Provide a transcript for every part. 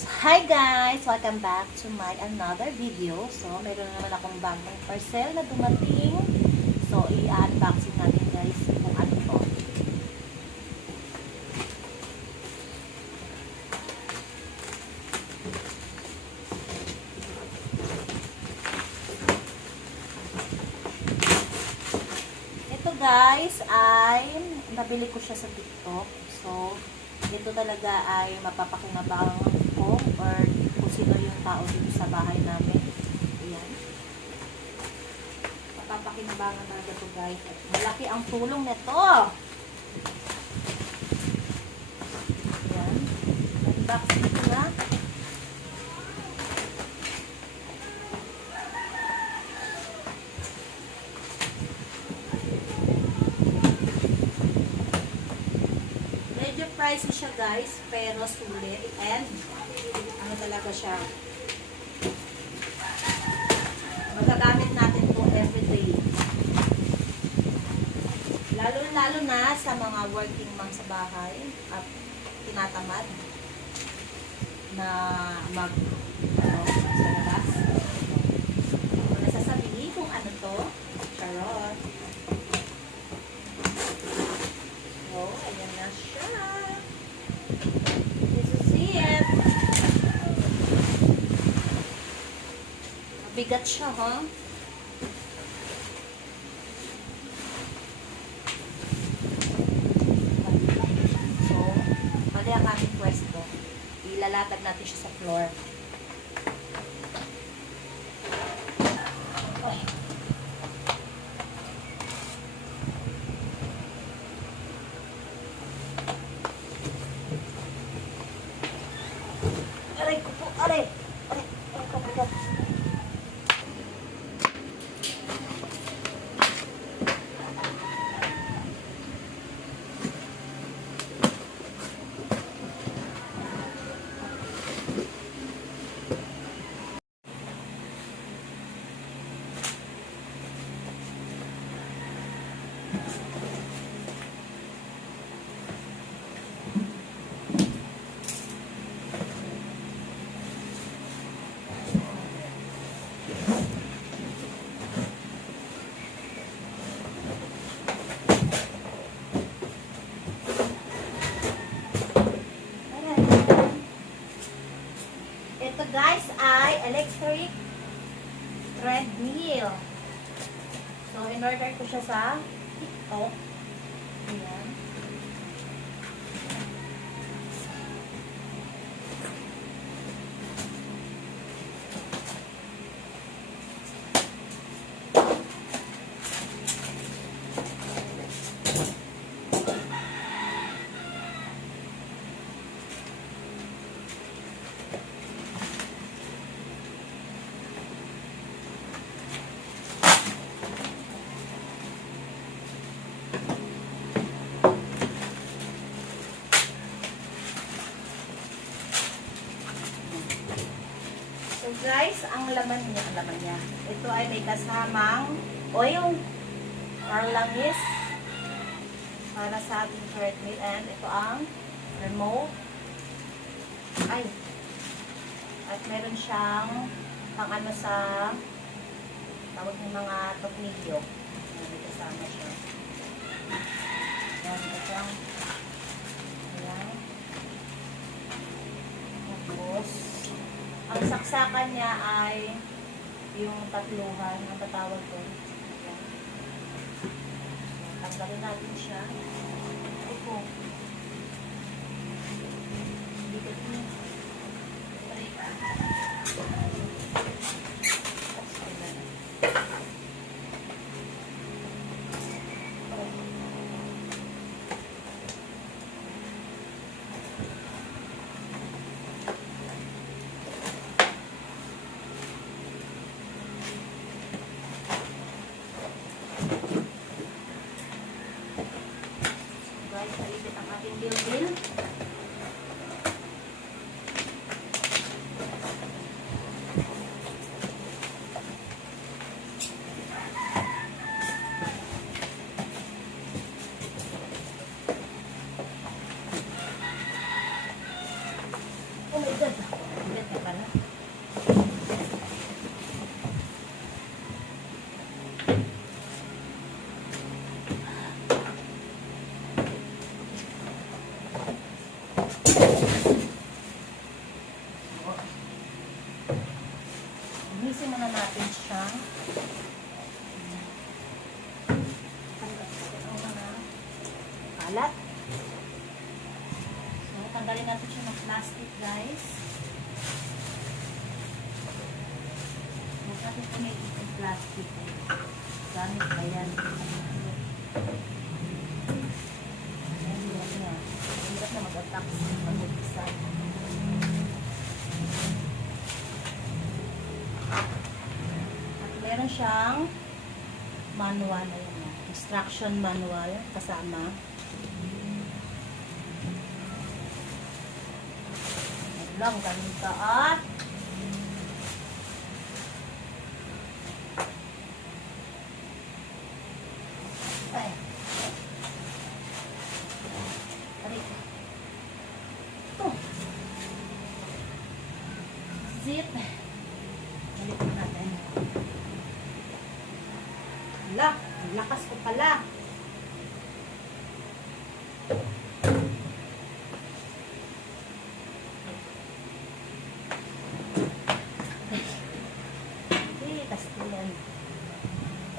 Hi guys! Welcome back to my another video. So, meron naman akong bagong parcel na dumating. So, i-unboxing natin guys kung ano to. Ito guys ay nabili ko siya sa TikTok. So, ito talaga ay mapapakinabangan ko or kung sino yung tao dito sa bahay namin. Ayan. Mapapakinabangan talaga ito guys. Malaki ang tulong nito. Ayan. Unboxing ko na. Medyo pricey siya guys, pero sulit and ano talaga siya, magagamit natin to everyday, lalo na sa mga working mom sa bahay at tinatamad na mag sa labas. Hindi ko na sasabihin kung ano to. Charot. So, ayan na siya. This is it. Mabigat siya, ha? So, mali ang aming pwesto. Ilalatag natin siya sa floor. Ay. Aray ko po, aray! Aray! Aray ko po. Ito guys ay electric treadmill. So, in-order ko siya sa TikTok. Ayan. So guys, ang laman niya, ito ay may kasamang oil or langis para sa ating treadmill, and ito ang remote. Ay, at meron siyang pang ano sa tawag ng mga tornilyo. May kasama siya. Yan, ito ang ayan. Tapos ang saksakan niya ay yung tatluhan, ang tatawag ko. Ayan. So, tanggalin natin siya. Ito. Dito niya. Guys, naipit ang ating bilbil. Oh my God! maalat. So, tanggalin natin siya ng plastic, guys. Huwag natin pumitin yung plastic. Gamit ba yan? Ayan, yan nga. Hirap na mag-attack sa pag-umpisa. At meron siyang manual. Ayan, instruction manual kasama. Ayan lang, ganun ka at ay. Aray. Ito. Zip. Balik mo natin. Hala, ang lakas ko pala. Okay, Castellan.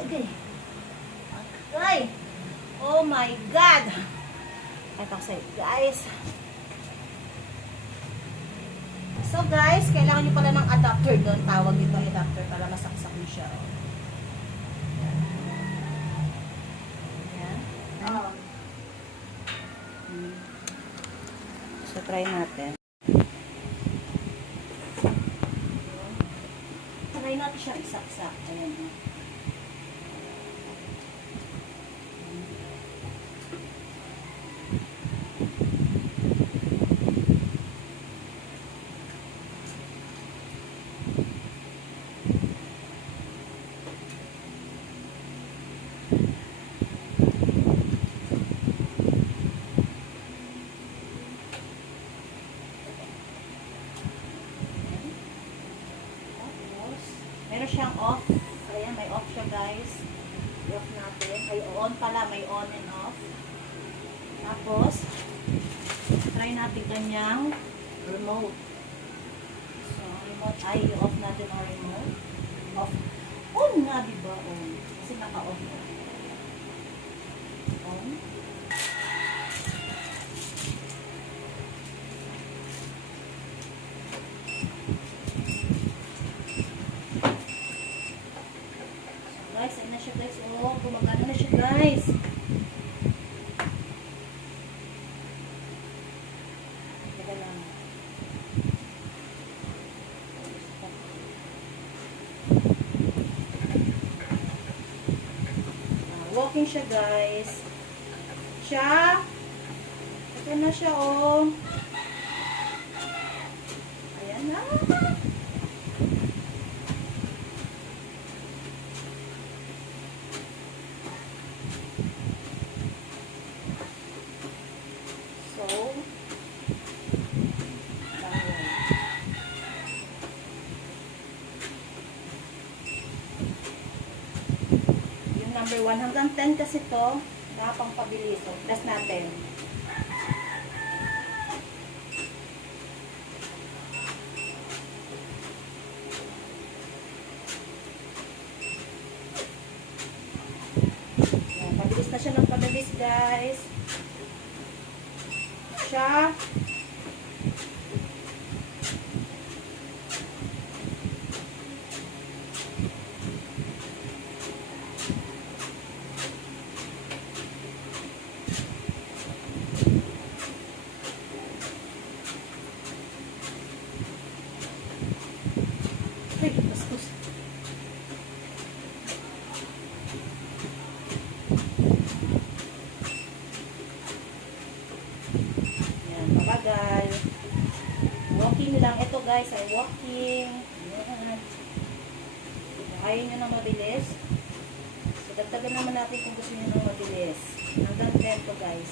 Okay. Okay. Oh my God. Ito kasi, guys. So, guys, kailangan nyo pala ng adapter doon. Tawag dito adapter para masaksak nyo siya. Ayan. Oh. So, try natin. Try natin siya isaksak. Ayan. Meron siyang off. Ayan, may off siya, guys. I-off natin. Ay, on pala. May on and off. Tapos, try natin kanyang remote. So, remote ay i-off natin ang remote. Off. On nga, diba? On. Kasi naka-off. On. Guys, ayun na siya, guys. Oh, gumagana na siya, guys. Teka lang. Walking siya, guys. Siya. Ito na siya, oh. Ayan na. Number 1 hanggang 10 kasi to, nakapang pabili ito. Plus natin. Ayan, pabilis na siya ng pabilis, guys. Siya. Ay, bastos. Yan, mabagal. Walking lang. Ito, guys, ay walking. Yan. Ayaw nyo ng mabilis. So, dagdagan naman natin kung gusto nyo ng mabilis. Hanggang 10 to, guys.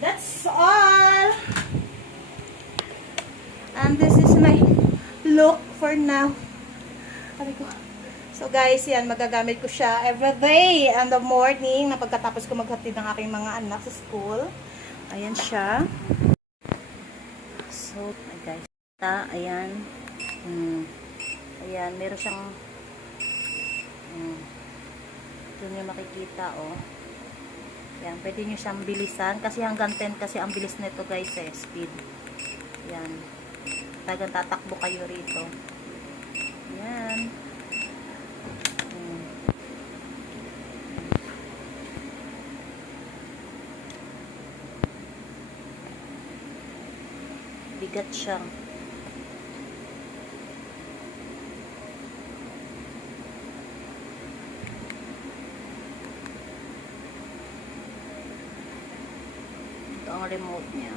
That's all. And this is my look for now. Sabi ko, So guys, yan, magagamit ko siya everyday in the morning na pagkatapos ko maghatid ng aking mga anak sa school. Ayan siya. So, guys, ayan. Ayan, meron siyang ito nyo makikita, oh. Ayan, pwede nyo siyang bilisan kasi hanggang 10 kasi ang bilis nito guys, speed. Ayan. Talagang tatakbo kayo rito. Ayan. Bigat siya. Ito ang remote niya.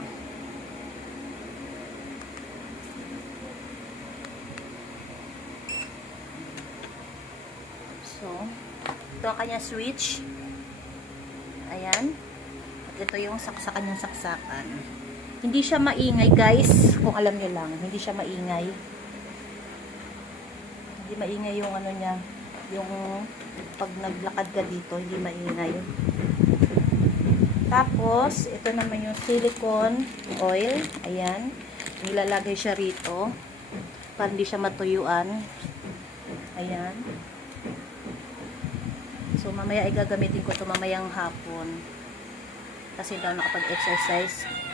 So, ito ang kanya switch. Ayan. At ito yung saksakan yung saksakan. Hindi siya maingay guys, kung alam niyo lang, hindi siya maingay. Hindi maingay yung ano niya, yung pag naglakad ka dito, hindi maingay. Tapos, ito naman yung silicone oil, ayan. Nilalagay siya rito, para hindi siya matuyuan. Ayan. So, mamaya ay gagamitin ko ito mamayang hapon. Kasi daw nakapag-exercise.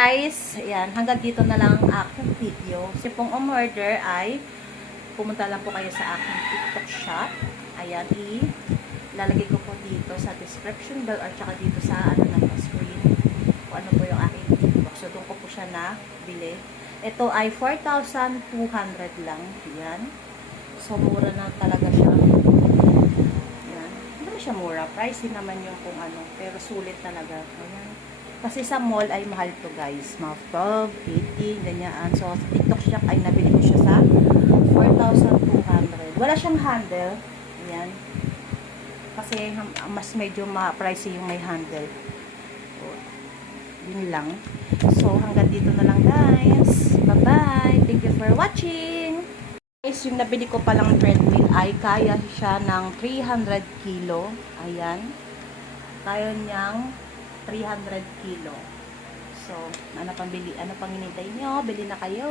Guys, ayan, hanggang dito na lang ang aking video. Kasi pong umorder ay pumunta lang po kayo sa aking TikTok shop. Ayan, ilalagay ko po dito sa description bar at saka dito sa ano na screen kung ano po yung aking TikTok. So, doon ko po siya na bili. Ito ay 4,200 lang. Ayan. So, mura na talaga siya. Ayan. Hindi naman siya mura. Pricey naman yung kung ano. Pero sulit talaga. Ayan. Kasi sa mall ay mahal to guys. Mga 12, 80, ganyan. So, sa TikTok shop ay nabili ko siya sa 4,200. Wala siyang handle. Ayan. Kasi mas medyo ma-pricey yung may handle. So, yun lang. So, hanggang dito na lang guys. Bye-bye. Thank you for watching. Guys, yung nabili ko palang treadmill ay kaya siya ng 300 kilo. Ayan. Kaya niyang 300 kilo. So, ano pang hinintay nyo? Bili na kayo.